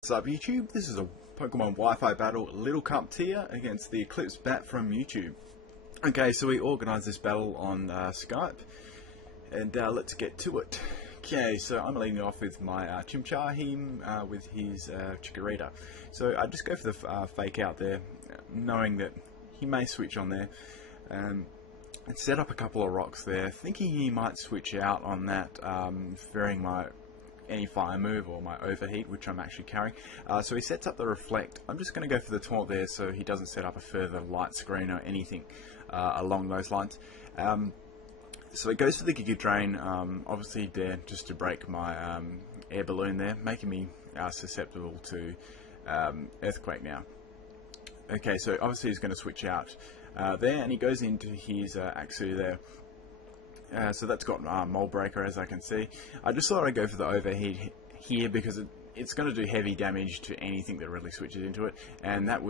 What's up YouTube? This is a Pokemon Wi-Fi battle, Little Cup tier against the EclipseBat from YouTube. Okay, so we organised this battle on Skype, and let's get to it. Okay, so I'm leading off with my Chimchar, him with his Chikorita. So I just go for the fake out there, knowing that he may switch on there, and set up a couple of rocks there, thinking he might switch out on that, varying my any fire move or my overheat, which I'm actually carrying. So he sets up the reflect. I'm just going to go for the taunt there so he doesn't set up a further light screen or anything along those lines. So it goes for the Giga Drain, obviously there just to break my air balloon there, making me susceptible to Earthquake now. Okay, so obviously he's going to switch out there, and he goes into his Axu there. So that's got Mold Breaker, as I can see. I just thought I'd go for the overheat here because it's going to do heavy damage to anything that really switches into it, and that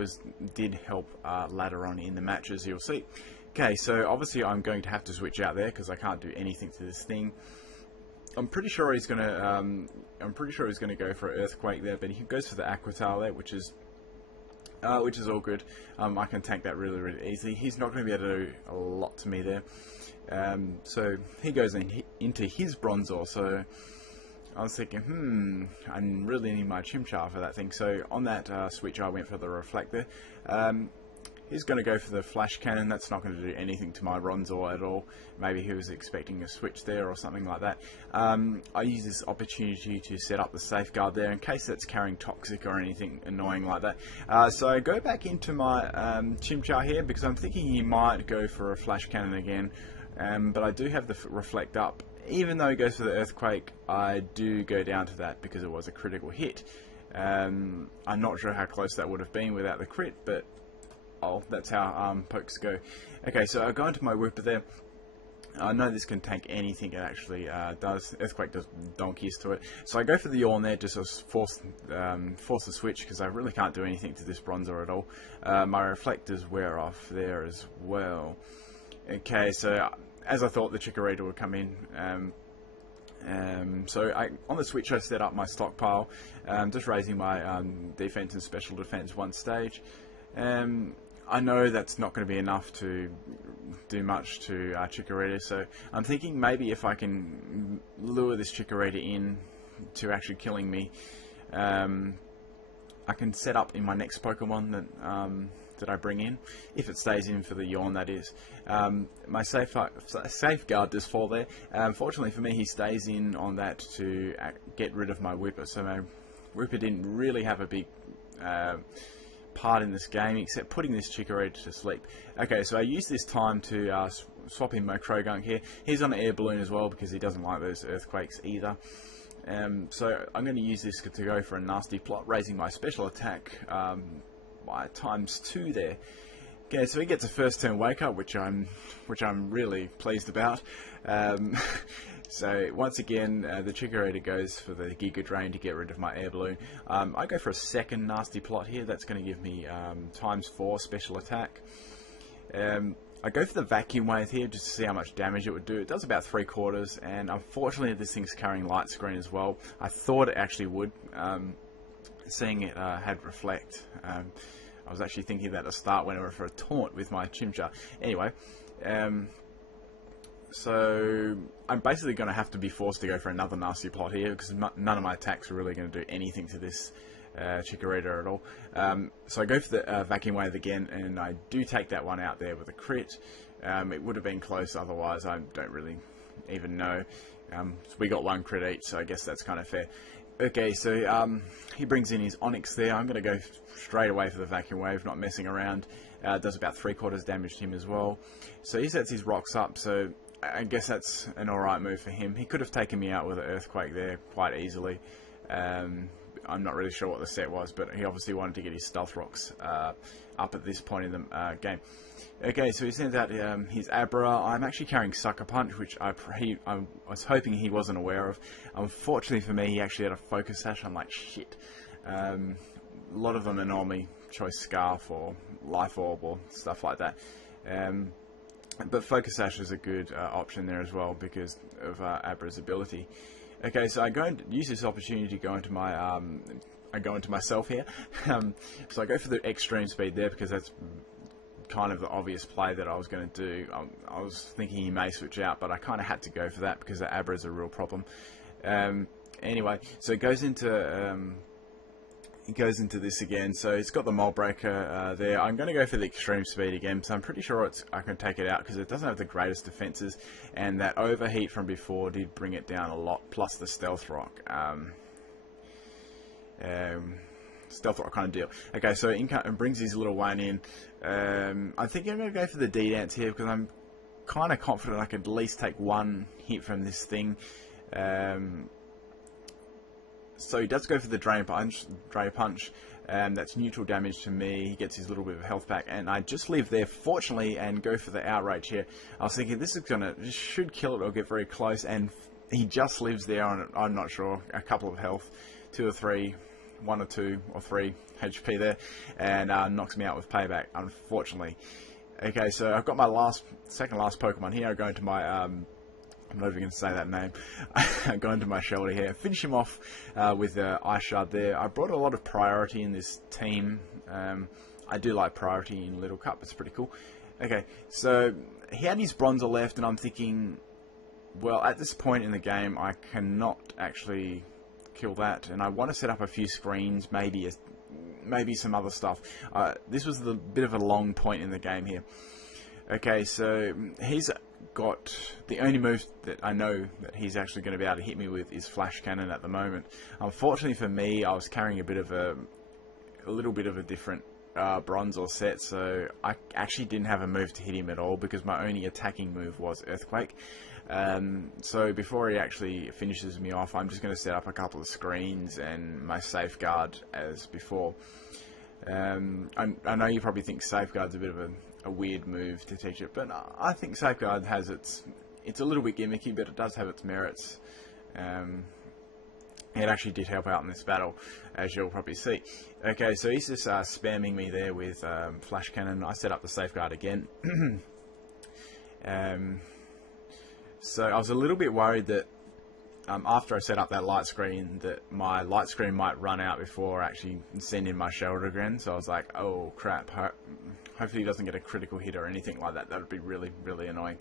did help later on in the match, as you'll see. Okay, so obviously I'm going to have to switch out there because I can't do anything to this thing. I'm pretty sure he's going to go for an Earthquake there, but he goes for the Aquatile there, which is all good. I can tank that really easily. He's not going to be able to do a lot to me there. So he goes into his Bronzor, so I was thinking, I really need my Chimchar for that thing. So on that switch I went for the Reflector. He's going to go for the Flash Cannon. That's not going to do anything to my Bronzor at all. Maybe he was expecting a switch there or something like that. I use this opportunity to set up the Safeguard there in case that's carrying Toxic or anything annoying like that. So I go back into my Chimchar here because I'm thinking he might go for a Flash Cannon again. But I do have the Reflect up. Even though he goes for the Earthquake, I do go down to that because it was a critical hit. I'm not sure how close that would have been without the crit, but that's how pokes go. Okay, so I go into my Whipper there. I know this can tank anything it actually does. Earthquake does donkeys to it. So I go for the Yawn there just to force the switch because I really can't do anything to this Bronzor at all. My Reflectors wear off there as well. Okay, so as I thought, the Chikorita would come in. So on the switch I set up my stockpile, just raising my defense and special defense one stage. I know that's not going to be enough to do much to Chikorita, so I'm thinking maybe if I can lure this Chikorita in to actually killing me, I can set up in my next Pokemon that I bring in, if it stays in for the Yawn, that is. My Safeguard does fall there. Fortunately for me, he stays in on that to get rid of my Whipper, so my Whipper didn't really have a big part in this game, except putting this Chikorita to sleep. Okay, so I use this time to swap in my Krogunk here. He's on an Air Balloon as well because he doesn't like those Earthquakes either. So I'm going to use this to go for a nasty plot, raising my special attack by ×2 there. Okay, so he gets a first turn wake up, which I'm really pleased about. So once again, the Chikorita goes for the Giga Drain to get rid of my Air Balloon. I go for a second nasty plot here. That's going to give me ×4 special attack. I go for the Vacuum Wave here just to see how much damage it would do. It does about 3/4, and unfortunately this thing's carrying Light Screen as well. I thought it actually would, seeing it had Reflect. I was actually thinking that at the start when I went for a taunt with my Chimchar. Anyway, so I'm basically going to have to be forced to go for another nasty plot here because none of my attacks are really going to do anything to this Chikorita at all. So I go for the Vacuum Wave again, and I do take that one out there with a crit. It would have been close otherwise, I don't really even know. So we got one crit each, so I guess that's kind of fair. Okay, so he brings in his Onix there. I'm going to go straight away for the Vacuum Wave, not messing around. Does about 3/4 damage to him as well. So he sets his rocks up, so I guess that's an alright move for him. He could have taken me out with an Earthquake there quite easily. I'm not really sure what the set was, but he obviously wanted to get his Stealth Rocks up at this point in the game. Okay, so he sends out his Abra. I'm actually carrying Sucker Punch, which I was hoping he wasn't aware of. Unfortunately for me, he actually had a Focus Sash. I'm like, shit. A lot of them are normally Choice Scarf or Life Orb or stuff like that. But Focus Sash is a good option there as well because of Abra's ability. Okay, so I go and use this opportunity to go into my I go into myself here. So I go for the extreme speed there because that's kind of the obvious play that I was going to do. I was thinking he may switch out, but I kind of had to go for that because the Abra is a real problem. Anyway, so it goes into this again. So it's got the mold breaker there. I'm going to go for the extreme speed again, so I'm pretty sure I can take it out because it doesn't have the greatest defenses, and that overheat from before did bring it down a lot, plus the stealth rock. Stealth rock kind of deal. Okay, so it brings his little one in. I think I'm going to go for the D-Dance here because I'm kind of confident I could at least take one hit from this thing. So he does go for the Drain Punch. That's neutral damage to me. He gets his little bit of health back, and I just live there, fortunately, and go for the Outrage here. I was thinking this should kill it or get very close, and he just lives there on, I'm not sure, a couple of health, 2 or 3. 1 or 2 or 3 HP there, and knocks me out with Payback, unfortunately. Okay, so I've got my second last Pokemon here. I go into my, I'm not even going to say that name. I go into my Shelter here, finish him off with the Ice Shard there. I brought a lot of priority in this team. I do like priority in Little Cup, it's pretty cool. Okay, so he had his Bronzer left, and I'm thinking, well, at this point in the game, I cannot actually kill that, and I want to set up a few screens, maybe some other stuff. This was the bit of a long point in the game here. Okay, so he's got the only move that I know that he's actually going to be able to hit me with is Flash Cannon at the moment. Unfortunately for me, I was carrying a little bit of a different Bronzor set, so I actually didn't have a move to hit him at all because my only attacking move was Earthquake. So before he actually finishes me off, I'm just going to set up a couple of screens and my Safeguard as before. I know you probably think Safeguard's a bit of a weird move to teach it, but I think Safeguard has it's a little bit gimmicky, but it does have its merits. It actually did help out in this battle, as you'll probably see. Okay, so he's just spamming me there with Flash Cannon. I set up the Safeguard again. So I was a little bit worried that after I set up that light screen, that my light screen might run out before I actually send in my Shelter again. So I was like, oh crap, hopefully he doesn't get a critical hit or anything like that. That would be really, really annoying.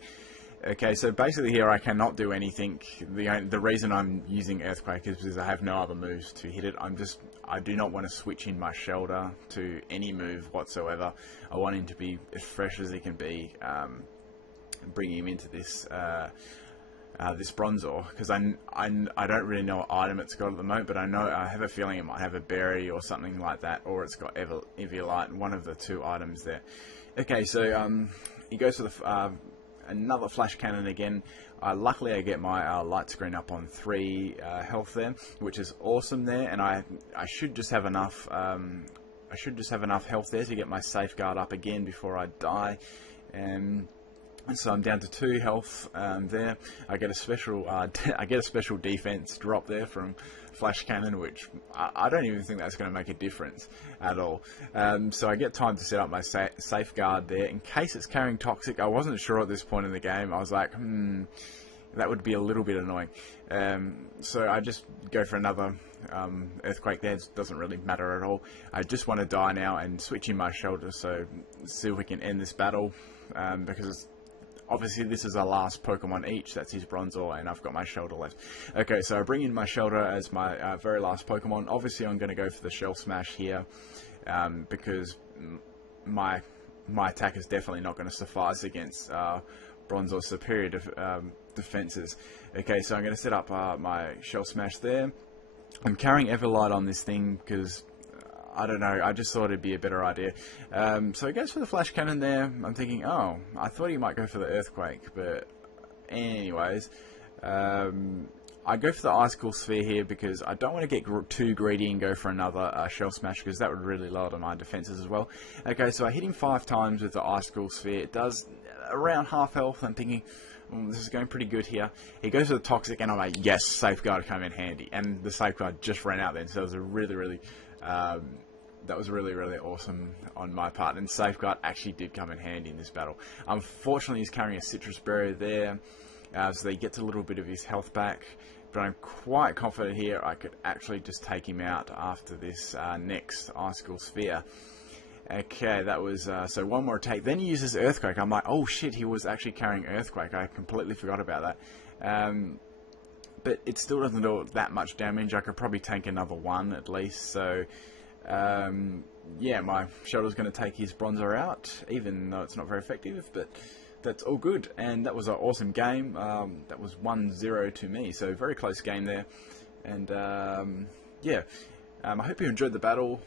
Okay, so basically here I cannot do anything. The reason I'm using Earthquake is because I have no other moves to hit it. I do not want to switch in my Shelter to any move whatsoever. I want him to be as fresh as he can be. Bring him into this this Bronzor, because I don't really know what item it's got at the moment, but I have a feeling it might have a berry or something like that, or it's got Eviolite, one of the 2 items there. Okay, so he goes for the another Flash Cannon again. Luckily I get my light screen up on 3 health there, which is awesome there, and I should just have enough health there to get my Safeguard up again before I die. So I'm down to 2 health there. I get a special defense drop there from Flash Cannon, which I don't even think that's going to make a difference at all. So I get time to set up my Safeguard there in case it's carrying Toxic. I wasn't sure at this point in the game. I was like, that would be a little bit annoying. So I just go for another Earthquake there. It doesn't really matter at all. I just want to die now and switch in my Shelter, so see if we can end this battle, because obviously this is our last Pokemon each. That's his Bronzor, and I've got my Shelter left. Okay, so I bring in my Shelter as my very last Pokemon. Obviously I'm going to go for the Shell Smash here, because my attack is definitely not going to suffice against Bronzor's superior defenses. Okay, so I'm going to set up my Shell Smash there. I'm carrying Everlight on this thing because I don't know, I just thought it'd be a better idea. So he goes for the Flash Cannon there. I'm thinking, oh, I thought he might go for the Earthquake, but anyways, I go for the Icicle Sphere here because I don't want to get too greedy and go for another Shell Smash, because that would really lower my defenses as well. Okay, so I hit him 5 times with the Icicle Sphere. It does around half health. I'm thinking, this is going pretty good here. He goes for the Toxic, and I'm like, yes, Safeguard come in handy. And the Safeguard just ran out then, so it was a really that was really awesome on my part, and Safeguard actually did come in handy in this battle. Unfortunately, he's carrying a Citrus Berry there, so he gets a little bit of his health back, but I'm quite confident here I could actually just take him out after this next icicle sphere. Okay, that was, so one more attack. Then he uses Earthquake. I'm like, oh shit, he was actually carrying Earthquake. I completely forgot about that. But it still doesn't do that much damage. I could probably tank another one at least. So, yeah, my Shelter's going to take his Bronzer out, even though it's not very effective, but that's all good. And that was an awesome game. That was 1-0 to me, so very close game there. And, yeah, I hope you enjoyed the battle.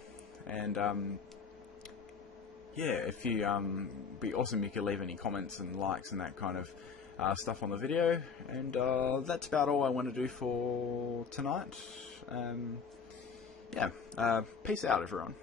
And, yeah, if you, be awesome, you could leave any comments and likes and that kind of stuff on the video. And that's about all I want to do for tonight. Yeah, peace out, everyone.